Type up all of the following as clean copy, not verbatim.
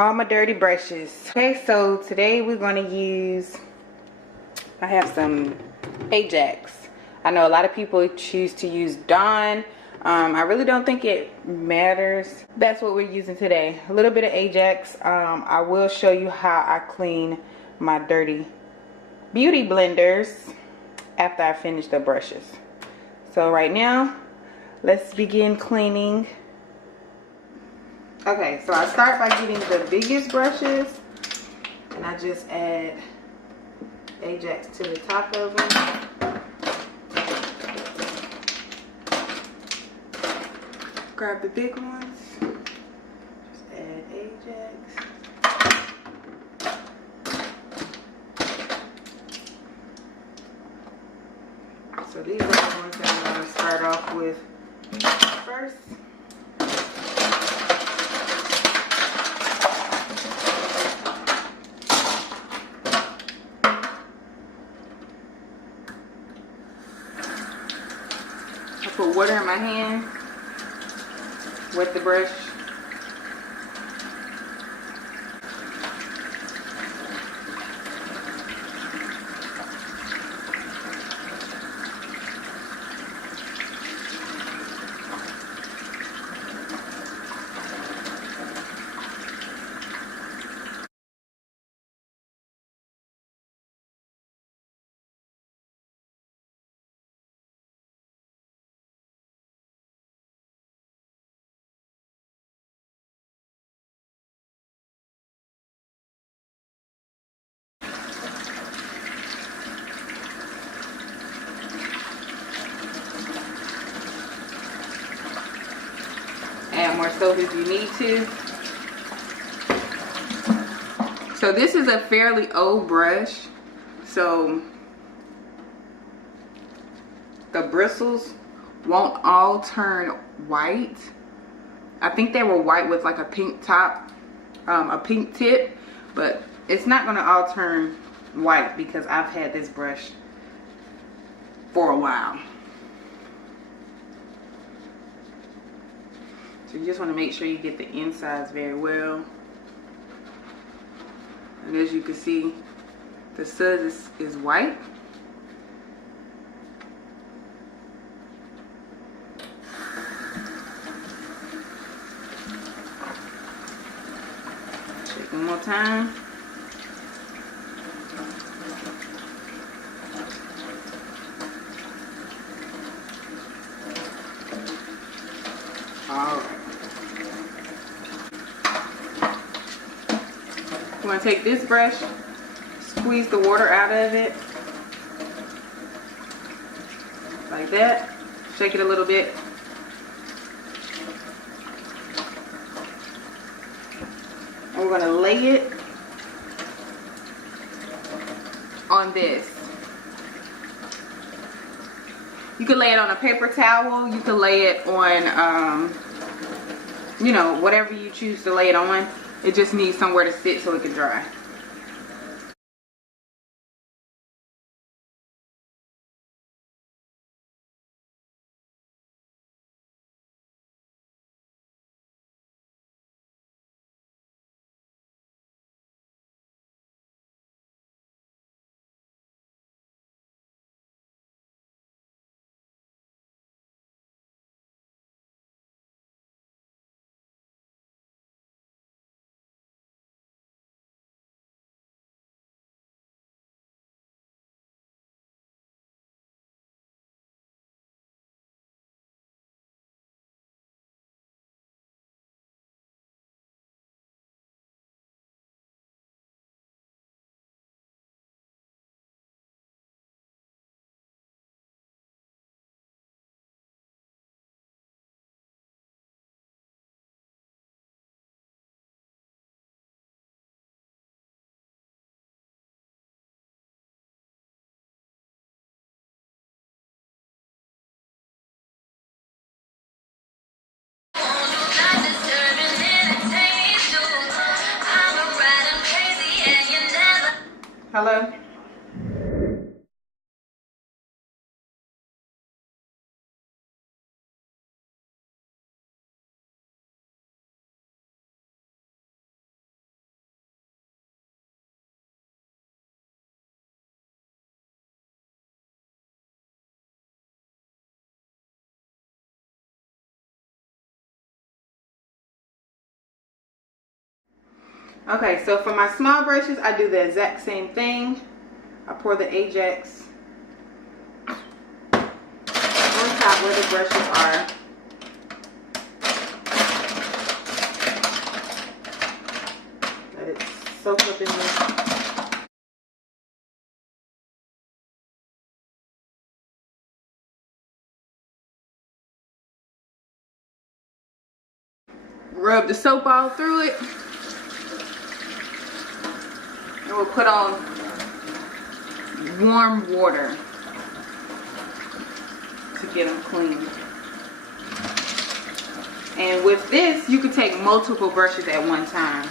all my dirty brushes. Okay, so today we're going to use, I have some Ajax. I know a lot of people choose to use Dawn. I really don't think it matters. That's what we're using today. A little bit of Ajax. I will show you how I clean my dirty beauty blenders after I finish the brushes. So right now, let's begin cleaning. Okay, so I start by getting the biggest brushes and I just add Ajax to the top of them. Grab the big ones, just add Ajax. So these are the ones that I'm going to start off with first. I put water in my hand, wet the brush. Add more soap if you need to. So this is a fairly old brush, so the bristles won't all turn white. I think they were white with like a pink top, a pink tip, but it's not gonna all turn white because I've had this brush for a while. So you just want to make sure you get the insides very well. And as you can see, the suds is white. Shake one more time. Alright. I'm going to take this brush, squeeze the water out of it, like that. Shake it a little bit. And we're going to lay it on this. You can lay it on a paper towel. You can lay it on, you know, whatever you choose to lay it on. It just needs somewhere to sit so it can dry. Hello? Okay, so for my small brushes, I do the exact same thing. I pour the Ajax on top where the brushes are. Let it soak up in there. Rub the soap all through it. And we'll put on warm water to get them clean. And with this, you can take multiple brushes at one time.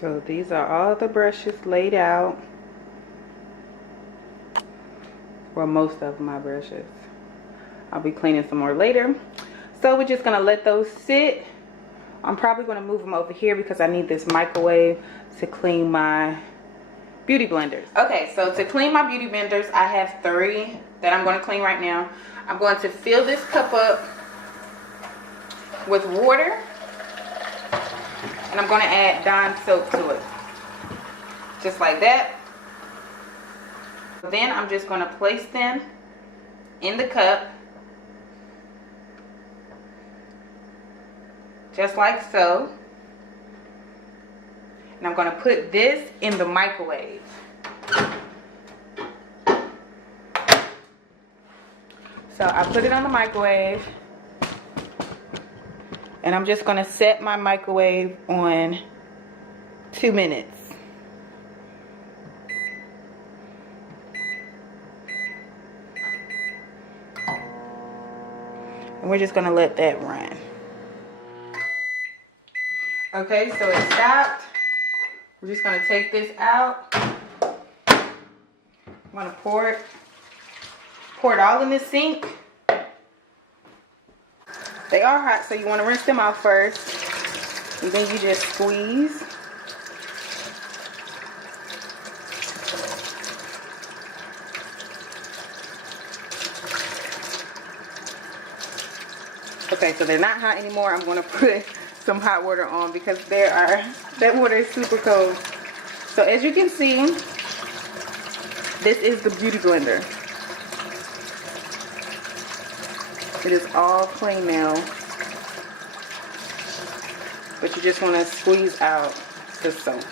So these are all the brushes laid out. Well, most of my brushes. I'll be cleaning some more later. So we're just gonna let those sit. I'm probably gonna move them over here because I need this microwave to clean my beauty blenders. Okay, so to clean my beauty blenders, I have 3 that I'm gonna clean right now. I'm going to fill this cup up with water. And I'm going to add Dawn soap to it. Just like that. Then I'm just going to place them in the cup. Just like so. And I'm going to put this in the microwave. So I put it on the microwave. And I'm just going to set my microwave on 2 minutes. And we're just going to let that run. Okay, so it stopped. We're just going to take this out. I'm gonna pour it all in the sink. They are hot, so you want to rinse them out first, and then you just squeeze. Okay, so they're not hot anymore. I'm going to put some hot water on because that water is super cold. So as you can see, this is the beauty blender. It is all clean now, but you just want to squeeze out the soap.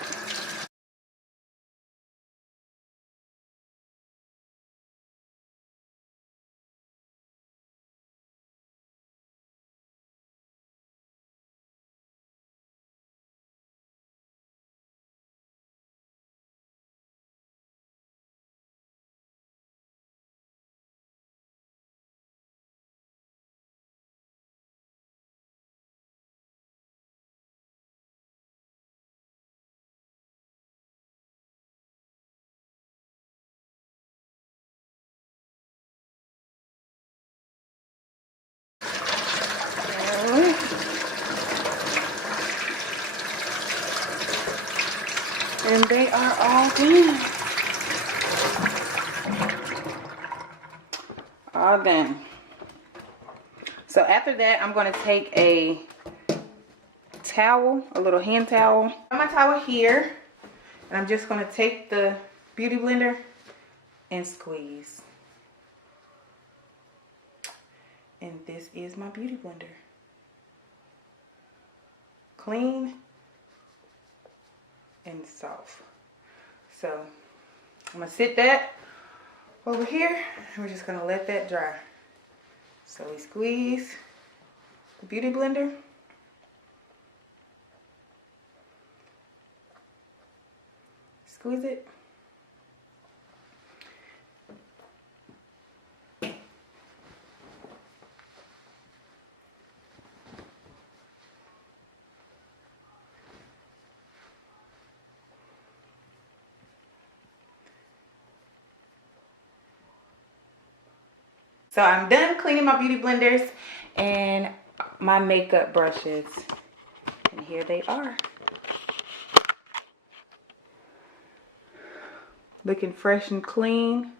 And they are all done. All done. So after that, I'm going to take a towel, a little hand towel. I have my towel here, and I'm just going to take the beauty blender and squeeze. And this is my beauty blender. Clean and soft. So I'm gonna sit that over here, and we're just gonna let that dry. So we squeeze the beauty blender. Squeeze it. So I'm done cleaning my beauty blenders and my makeup brushes. And here they are. Looking fresh and clean.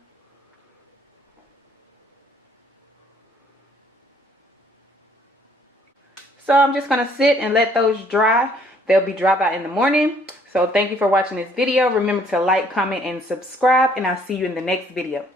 So I'm just going to sit and let those dry. They'll be dry by in the morning. So thank you for watching this video. Remember to like, comment, and subscribe. And I'll see you in the next video.